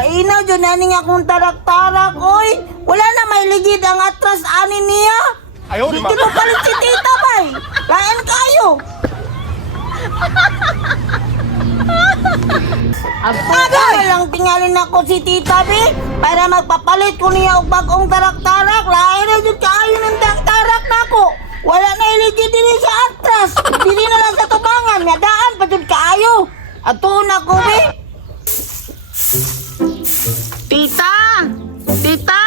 Lainaw dyan naning akong tarak-tarak, oy. Wala na may ligid ang atras ani niya. Ayaw, Hindi mo palit si tita, bay. Lain kayo. Aga lang tingalin ako si tita, be. Para magpapalit ko niya og bagong tarak-tarak. Lain na dyan kayo ng tarak na ko. Wala na iligid din sa atras. Dili na lang sa tubangan. Nadaan pa dyan kayo. Ato na ko, be. Tita! Tita!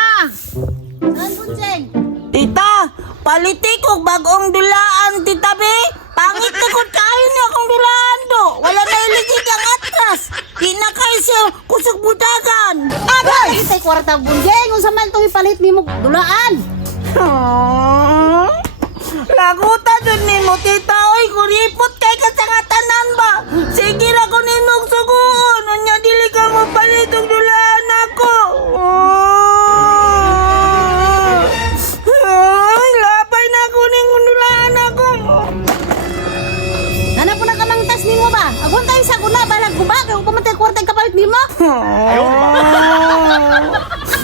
Tita! Palitik og bagong dulaan, tita, be! Pangit na kung kain niya akong dulaan do! Wala na iligid ang atras! Di na kayo siya kusog budagan! Agay! Itay kwarta bunjeng, kung sa man itong ipalit ni mo dulaan. Laguta dun ni mo, tita! Oy, kuripot kay kasangatanan ba? Sige na ko ni mo suguon! Anya dili ka mo palit og dulaan ako! Ay, lapay na ko ning dulaan ako! Nana po na kamangtas ni mo ba? Agon tayo sa kuna, balag gubag, kung pamatay kwarta yung kapalit ni mo. Ayaw,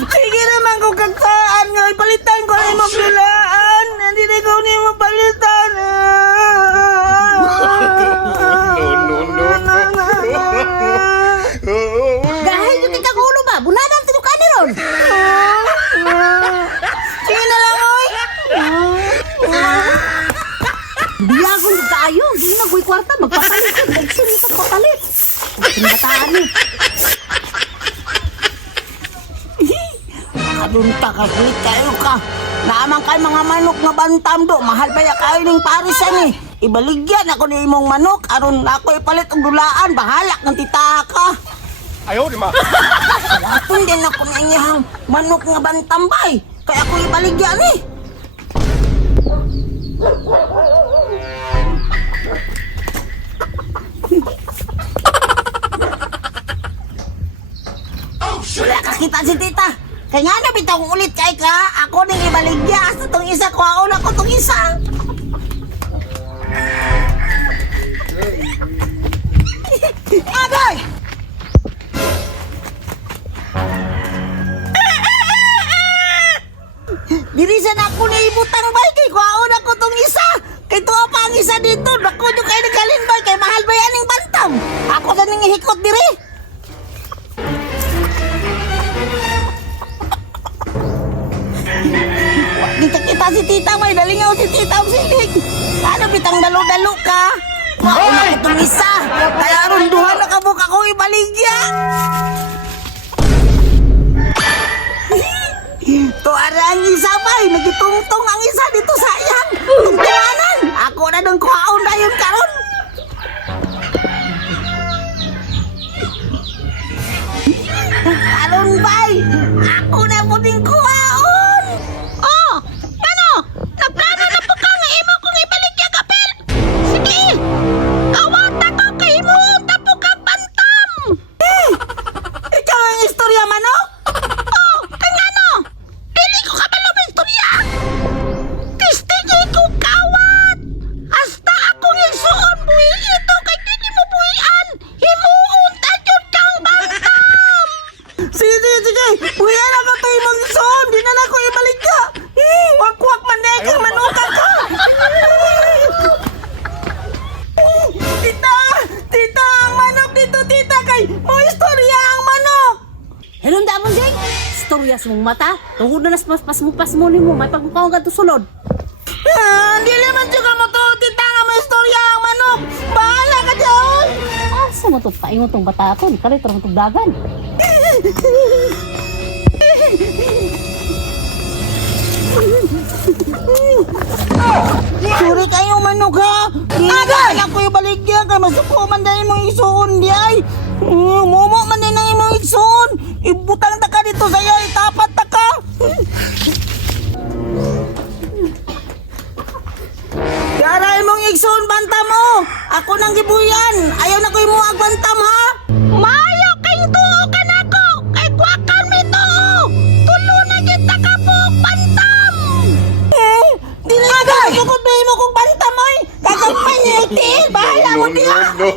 Sige naman kung kagsaan nga, ipalitan ko na mong dulaan. Hindi na ko ni mo palitan. Gahil yung tikagulo ba? Bunadan tino ka ron. Sige na lang, oy. Bilagon yung tayo, hindi na guy kwarta, magpapalit yun. Nagsin ito papalit. Pinataan eh. Adun ta ka, kayo ka. Naamang kay mga manok nga bantam do. Mahal ba ya kayo ning parisan eh. Ibaligyan ako ni imong manok. Aron ako ipalit ang dulaan. Bahalak ng tita ka. ayaw, di ma. Atun din ako na iyang manok nga bantam bay. Kaya ako ibaligyan eh. Wala kakita si tita. Kaya nga na bitaw ulit kay ka. Ako ning ibaligya. Sa tong isa, kuhaon ako tong isa. Agay! Dirisan ako na ibutang bay. Kay kuhaon ako tong isa. Kay tuwa pa ang isa dito. Naku nyo kayo nagalin bay. Kay mahal ba yan ng bantam? Ako na ning ihikot diri. Kita si tita, may dalingaw si tita ang silig. Ano bitang dalo-dalo ka? Mauna ko itong isa. Kaya runduhan na kabuk ako ibaligya. Tuara ang isa ba? Nagitungtong ang isa dito sayang. Tungtunganan. Ako na nung kuhaon na yun karon. Karon bay. Ako na po din kuhaon. Oh! Ano? Nagplano na po ka nga imo kung ibaligya kapel. Sige! Awat ako kay imo. Tapo ka bantam. Ikaw ang istorya man, no? Oh! Kaya ano? Dili ko kabalo ang istorya. Tistigay ko kawat. Hasta akong isuon buhi ito kay dili mo buhian. Himuon tadyod kang bantam. Sige, sige. Buhian ako to imong isuon. Di na ko ibaligya. Wak-wak man na kang manukan ka. Tita! Tita! Ang manok dito, tita! Kay mo istorya ang manok! Hello, da bunjeng. Storya sa mong mata. Tungod na nas pas mo ni mo. May pagmukaw ka to sulod. Hindi naman siya mo to, tita nga mo istorya ang manok! Bahala ka dyan! Asa mo to? Paingon tong bataton. Kalit rin itong dagan. Suri kayo manok ha! Agay! Ako yung baligyan ka, masukuman dahil mong isuon di ay! Mumo man din ang imong isuon! Ibutang ta ka dito sa'yo, itapat ta ka! Yara imong isuon bantam mo! Ako nang gibuyan! Ayaw na ko imuag bantam ha! Mayo kayong tuo ka na ko! Kay kwakan mi tuo! Tulo na kita ka po, bantam! Dili ka! Sukot ba mo kong bantam oy! Kagampay niya yung tiil! Bahala mo diha! No.